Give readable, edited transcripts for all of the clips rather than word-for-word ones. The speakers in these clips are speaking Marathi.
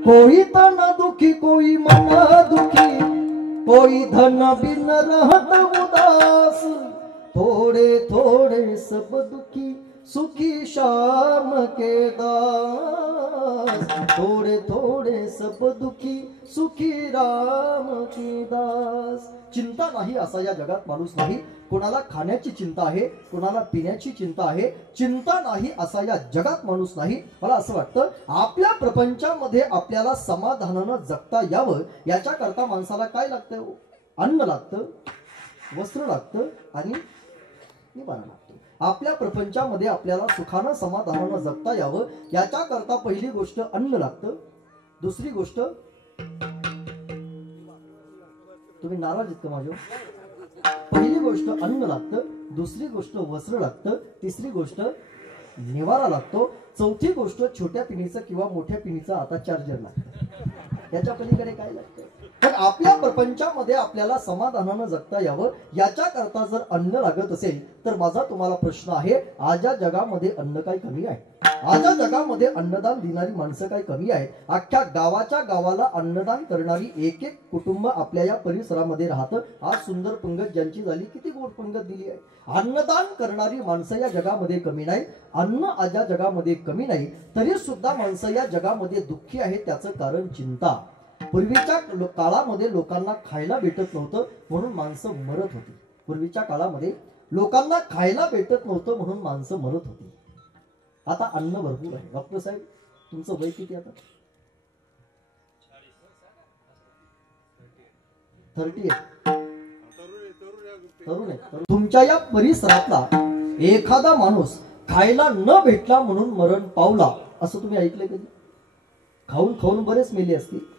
कोई तन दुखी कोई मन दुखी, कोई धन बिन रहत उदास। थोड़े थोड़े सब दुखी सुखी शाम के दास। थोड़े थोड़े सब दुखी सुखी राम के दास। चिंता नाही असा या जगात माणूस नाही। कोणाला खाण्याची चिंता आहे, कोणाला पिण्याची चिंता आहे, चिंता नाही असा या जगात माणूस नाही। मला असं वाटतं आपल्या प्रपंचामध्ये आपल्याला समाधानानं जगता यावं याच्या करता माणसाला काय लागतं? अन्न लागतं, वस्त्र लागतं आणि निवारा लागतो। आपल्या प्रपंचामध्ये आपल्याला सुखानं समाधानानं जगता यावं याच्या करता पहिली गोष्ट अन्न लागतं, दुसरी गोष्ट तुम्ही नाराज आहेत का माझ्या? पहिली गोष्ट अन्न लागतं, दुसरी गोष्ट वस्त्र लागतं, तिसरी गोष्ट निवारा लागतो, चौथी गोष्ट छोट्या पिढीचं किंवा मोठ्या पिढीचं आता चार्जर लागतं। त्याच्या पलीकडे काय लागतं? पण आपल्या प्रपंचामध्ये आपल्याला समाधानानं जगता यावं याच्या करता जर अन्न लागत असेल तर माझा तुम्हाला प्रश्न आहे, आज या जगामध्ये अन्न काय कमी आहे? आज या जगामध्ये अन्नदान देणारी माणसं काय कमी आहेत? अख्ख्या गावाच्या गावाला अन्नदान करणारी एक एक कुटुंब आपल्या या परिसरामध्ये राहतं। आज सुंदर पंगत ज्यांची झाली, किती गोड पंगत दिली आहे। अन्नदान करणारी माणसं या जगामध्ये कमी नाही। अन्न आज या जगामध्ये कमी नाही, तरी सुद्धा माणसं या जगामध्ये दुःखी आहेत। त्याचं कारण चिंता। पूर्वीच्या काळामध्ये लोकांना खायला भेटत नव्हतं म्हणून माणसं मरत होती। पूर्वीच्या काळामध्ये लोकांना खायला भेटत नव्हतं म्हणून माणसं मरत होती। आता अन्न भरपूर आहे। डॉक्टर साहेब तुमचं वय किती आता? 30 आहे। तरुण आहे। तुमच्या या परिसरातला एखादा माणूस खायला न भेटला म्हणून मरण पावला असं तुम्ही ऐकलंय कधी? खाऊन खाऊन बरेच मेले असतील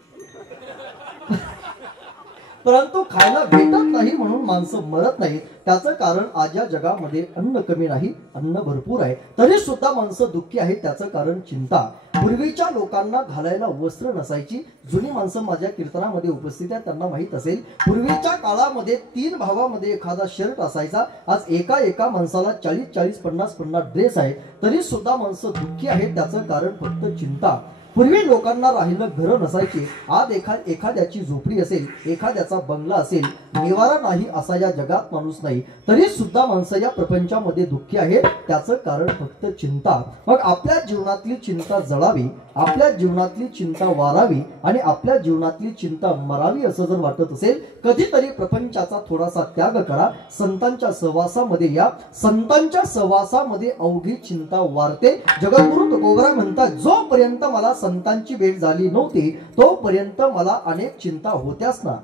परंतु खायला भेटत नाही म्हणून माणसं मरत नाहीत। त्याचं कारण आज या जगामध्ये अन्न कमी नाही, अन्न भरपूर आहे, तरी सुद्धा माणसं दुःखी आहेत। त्याचं कारण चिंता। पूर्वीच्या लोकांना घालायला वस्त्र नसायची। जुनी माणसं माझ्या कीर्तनामध्ये उपस्थित आहेत, त्यांना माहित असेल पूर्वीच्या काळामध्ये 3 भावामध्ये एखादा शर्ट असायचा। आज एका माणसाला 40 50 ड्रेस आहे, तरी सुद्धा माणसं दुःखी आहेत। त्याचं कारण फक्त चिंता। पूर्वी लोकांना राहिलं घरं नसायची। आज एखाद्याची झोपडी असेल, एखाद्याचा बंगला असेल, निवारा नाही असा या जगात माणूस नाही, तरी सुद्धा माणसं या प्रपंचामध्ये दुःखी आहेत। त्याचं कारण फक्त चिंता। मग आपल्या जीवनातली चिंता जळावी, आपल्या जीवनातली चिंता वारावी आणि आपल्या जीवनातली चिंता मरावी असं जर वाटत असेल, कधीतरी प्रपंचाचा थोडासा त्याग करा, संतांच्या सहवासामध्ये या। संतांच्या सहवासामध्ये अवघी चिंता वारते। जगद्गुरु तुकोबरा म्हणतात, जोपर्यंत मला संतांची भेट झाली नव्हती तोपर्यंत मला अनेक चिंता होत्याच ना।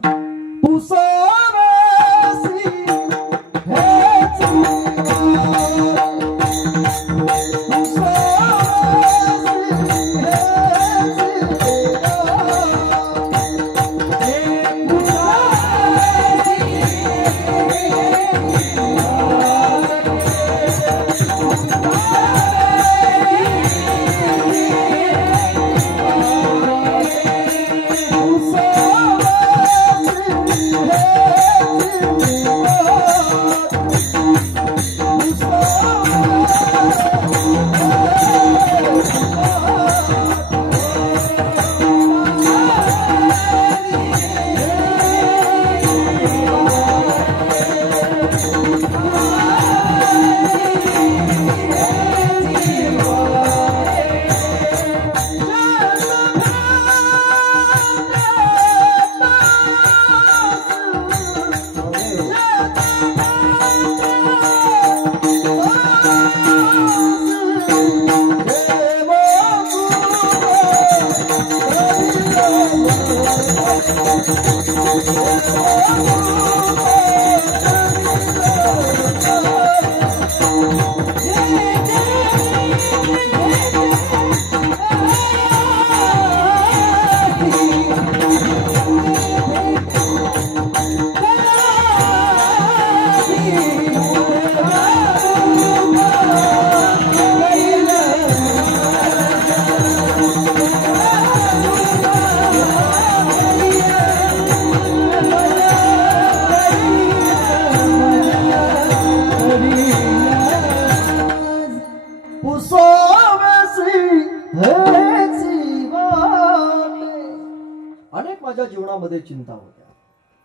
माझ्या जीवनामध्ये चिंता होत्या.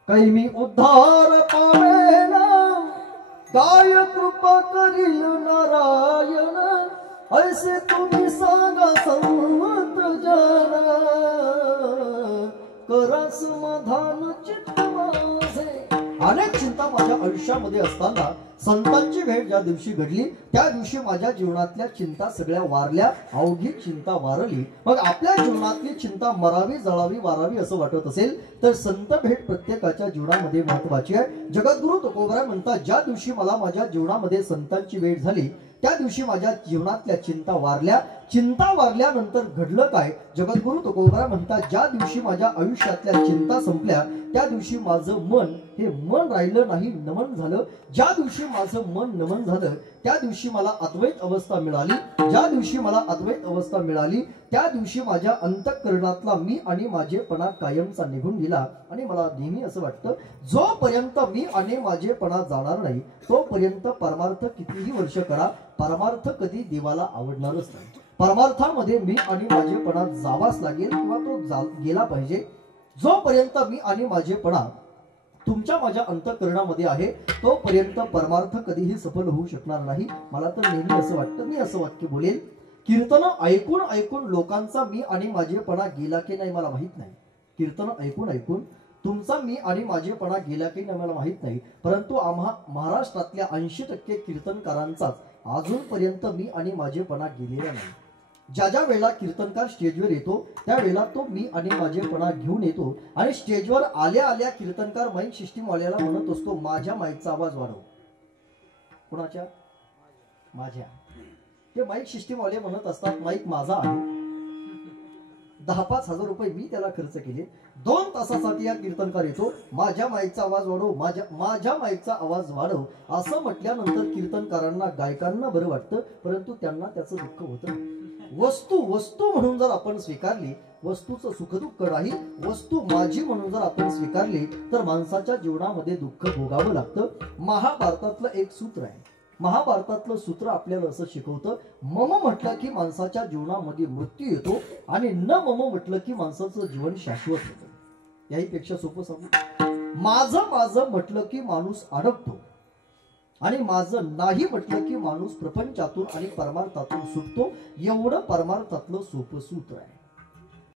काही मी उद्धार पावेना, काय कृपा करील नारायण, ऐसे तुम्ही सांगा संत जन, करा समाधान चित्त माझे. अनेक चिंता माझ्या आयुष्यामध्ये असताना संतांची भेट ज्या दिवशी घडली त्या दिवशी माझ्या जीवनातल्या चिंता सगळ्या वारल्या, अवघी चिंता वारली. मग आपल्या जीवनातली चिंता मरावी, जळावी, वारावी असं वाटत असेल तर संत भेट प्रत्येकाच्या जीवनामध्ये महत्वाची आहे. जगद्गुरु तुकोबराय म्हणतात, ज्या दिवशी मला माझ्या जीवनामध्ये संतांची भेट झाली त्या दिवशी माझ्या जीवनातल्या चिंता वारल्या. चिंता वारल्यानंतर घडलं काय? जगद्गुरु तुकोबराय म्हणतात, ज्या दिवशी माझ्या आयुष्यातल्या चिंता संपल्या त्या दिवशी माझं मन हे मन राहिलं नाही, नमन झालं. ज्या दिवशी माझं मन नमन झालं त्या दिवशी मला अद्वैत अवस्था मिळाली. ज्या दिवशी मला अद्वैत अवस्था मिळाली त्या दिवशी माझ्या अंतःकरणातला मी आणि माझेपणा कायमचा निघून गेला. आणि मला नेहमी असं वाटतं, जोपर्यंत मी आणि माझेपणा जाणार नाही तोपर्यंत परमार्थ कितीही वर्ष करा, परमार्थ कधी देवाला आवडणारच नाही. परमार्थामध्ये मी आणि माझेपणा जावाच लागेल किंवा तो गेला पाहिजे. जोपर्यंत मी आणि माझेपणा तुमच्या माझ्या अंतःकरणामध्ये आहे तोपर्यंत परमार्थ कधीही सफल होऊ शकणार नाही. मला तर नेहमी असं वाटतं, मी असं वाक्य बोलेल, कीर्तन ऐकून ऐकून लोकांचा मी आणि माझेपणा गेला की नाही मला माहित नाही. कीर्तन ऐकून ऐकून तुमचा मी आणि माझेपणा गेला की नाही मला माहित नाही, परंतु आम्हा महाराष्ट्रातल्या 80% कीर्तनकारांचाच अजूनपर्यंत मी आणि माझेपणा गेलेला नाही. ज्या ज्या वेळेला कीर्तनकार स्टेजवर येतो त्यावेळेला तो मी आणि माझेपणा घेऊन येतो आणि स्टेजवर आल्या आल्या कीर्तनकार माईक सिस्टीम वाल्याला म्हणत असतो, माझ्या माईकचा आवाज वाढव. कोणाच्या? माझ्या. ते माईक सिस्टीम वाले म्हणत असतात, माईक माझा आहे, 10-5 हजार रुपये मी त्याला खर्च केले, 2 तासासाठी या कीर्तनकार येतो, माझ्या माईकचा आवाज वाढव, माझ्या माईकचा आवाज वाढव असं म्हटल्यानंतर कीर्तनकारांना, गायकांना बरं वाटतं, परंतु त्यांना त्याचं दुःख होतं. वस्तू म्हणून जर आपण स्वीकारली, वस्तूचं सुखदुःख नाही, वस्तू माझी म्हणून जर आपण स्वीकारली तर माणसाच्या जीवनामध्ये दुःख भोगावं लागतं. महाभारतातलं एक सूत्र आहे. महाभारतातलं सूत्र आपल्याला असं शिकवतं, मम म्हटलं की माणसाच्या जीवनामध्ये मृत्यू येतो आणि न मम म्हटलं की माणसाचं जीवन शाश्वत होतं. याहीपेक्षा सोपं सांगू, माझं म्हटलं की माणूस अडकतो आणि माझं नाही म्हटलं की माणूस प्रपंचातून आणि परमार्थातून सुटतो. एवढं परमार्थातलं सोपं सूत्र आहे.